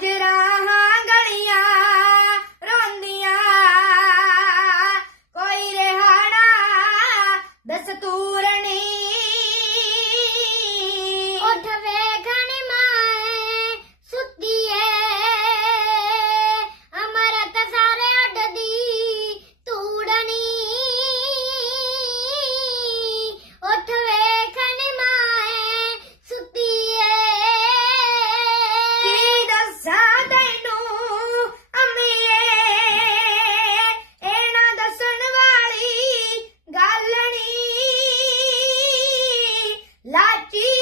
did I? Lachi!